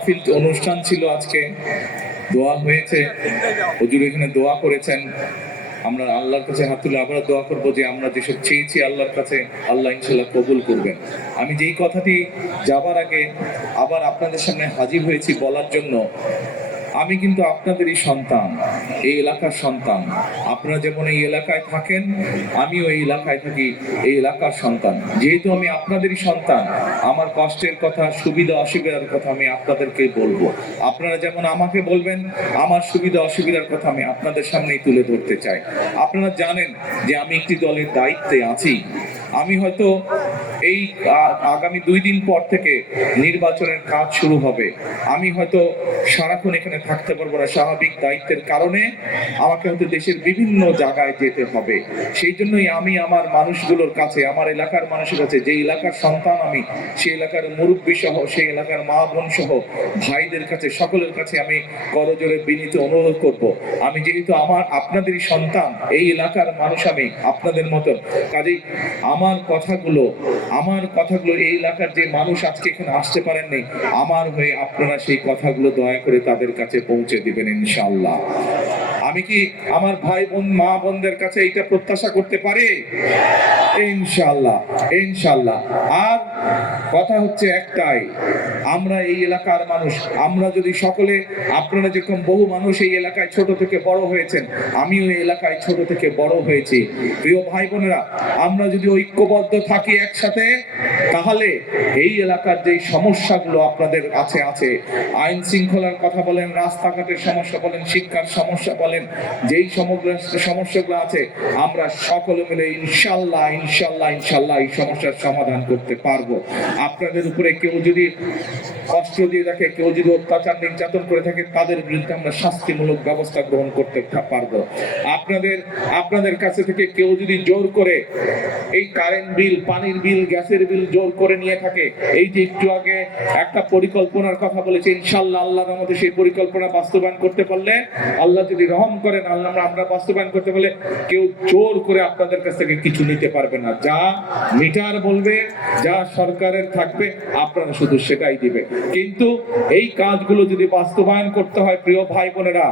মাহফিল অনুষ্ঠান ছিল, আজকে দোয়া হয়েছে, হুজুর এখানে দোয়া করেছেন। আমরা আল্লাহর কাছে হাত তুলে আবার দোয়া করবো যে আমরা যেসব চেয়েছি আল্লাহর কাছে, আল্লাহ ইনশাল্লাহ কবুল করবেন। আমি যেই কথাটি যাবার আগে আবার আপনাদের সামনে হাজির হয়েছি বলার জন্য, আমি কিন্তু আপনাদেরই সন্তান, এই এলাকার সন্তান। আপনারা যেমন এই এলাকায় থাকেন, আমিও এই এলাকায় থাকি, এই এলাকার সন্তান। যেহেতু আমি আপনাদেরই সন্তান, আমার কষ্টের কথা, সুবিধা অসুবিধার কথা আমি আপনাদেরকে বলবো। আপনারা যেমন আমাকে বলবেন, আমার সুবিধা অসুবিধার কথা আমি আপনাদের সামনেই তুলে ধরতে চাই। আপনারা জানেন যে আমি একটি দলের দায়িত্বে আছি। আমি হয়তো এই আগামী 2 দিন পর থেকে নির্বাচনের কাজ শুরু হবে। আমি হয়তো সারাক্ষণ এখানে থাকতে পারবো না, স্বাভাবিক দায়িত্বের কারণে আমাকে হয়তো দেশের বিভিন্ন জায়গায় যেতে হবে। সেই জন্যই আমি আমার মানুষগুলোর কাছে, আমার এলাকার মানুষের কাছে, যে এলাকার সন্তান আমি, সেই এলাকার মুরব্বী সহ, সেই এলাকার মা বোন সহ ভাইদের কাছে, সকলের কাছে আমি করজোরে বিনীত অনুরোধ করব। আমি যেহেতু আপনাদেরই সন্তান, এই এলাকার মানুষ আমি আপনাদের মতো, কাজেই আমার কথাগুলো এই এলাকার যে মানুষ আজকে এখানে আসতে পারেননি, আমার হয়ে আপনারা সেই কথাগুলো দয়া করে তাদের কাছে পৌঁছে দিবেন ইনশাআল্লাহ। আমি কি আমার ভাই বোন, মা বোনদের কাছে এইটা প্রত্যাশা করতে পারি? ইনশাআল্লাহ, ইনশাআল্লাহ। আর কথা হচ্ছে একটাই, আমরা এই এলাকার মানুষ, আমরা যদি সকলে, আপনারা যেরকম বহু মানুষ এই এলাকায় ছোট থেকে বড় হয়েছেন, আমিও এই এলাকায় ছোট থেকে বড় হয়েছি। প্রিয় ভাই বোনেরা, আমরা যদি ঐক্যবদ্ধ থাকি একসাথে, তাহলে এই এলাকার যে সমস্যাগুলো আপনাদের আছে, আইন শৃঙ্খলার কথা বলেন, রাস্তাঘাটের সমস্যা বলেন, শিক্ষার সমস্যা বলেন, যেই সমস্যাগুলো আছে, আমরা সকলে মিলে ইনশাআল্লাহ এই সমস্যার সমাধান করতে পারবো। আপনাদের উপরে কেউ যদি কষ্ট দিয়ে থাকে, কেউ যদি অত্যাচার নির্যাতন করে থাকে, তাদের বিরুদ্ধে আমরা শাস্তিমূলক ব্যবস্থা গ্রহণ করতে পারবো। আপনাদের কাছে থেকে কেউ যদি জোর করে এই কারেন্ট বিল, পানির বিল, গ্যাসের বিল জোর করে নিয়ে থাকে, এই যে একটু আগে একটা পরিকল্পনার কথা বলেছে, ইনশাআল্লাহ আল্লাহর রহমতে সেই পরিকল্পনা বাস্তবায়ন করতে পারলে, আল্লাহ যদি রহম করেন, আমরা বাস্তবায়ন করতে পারলে, কেউ জোর করে আপনাদের কাছ থেকে কিছু নিতে পারবে না। যা মিটার বলবে, যা সরকারের থাকবে, আপনারা শুধু সেটাই দিবে। কিন্তু এই কাজগুলো যদি বাস্তবায়ন করতে হয়, প্রিয় ভাই বোনেরা,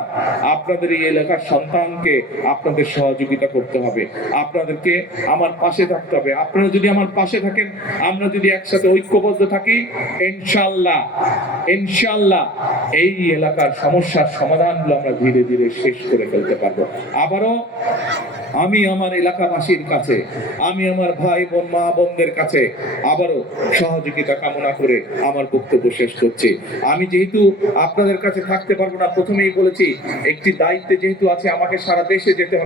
আপনাদের এই এলাকার সন্তানকে আপনাদের সহযোগিতা করতে হবে, আপনাদেরকে আমার পাশে থাকতে হবে। আপনারা যদি আমার পাশে থাকেন, আমরা যদি একসাথে ঐক্যবদ্ধ থাকি, ইনশাআল্লাহ এই এলাকার সমস্যার সমাধানগুলো আমরা ধীরে ধীরে শেষ করে ফেলতে পারবো। আবারও আমি আমার এলাকাবাসীর কাছে, আমি আমার ভাই বোন, মা বোনদের কাছে আবারও সহযোগিতা কামনা করে আমার বক্তব্য শেষ করছি। আমি যেহেতু আপনাদের কাছে থাকতে পারবো না, প্রথমেই বলেছি, একটি দায়িত্বে যেহেতু আছে, আমাকে সারা দেশে যেতে হবে।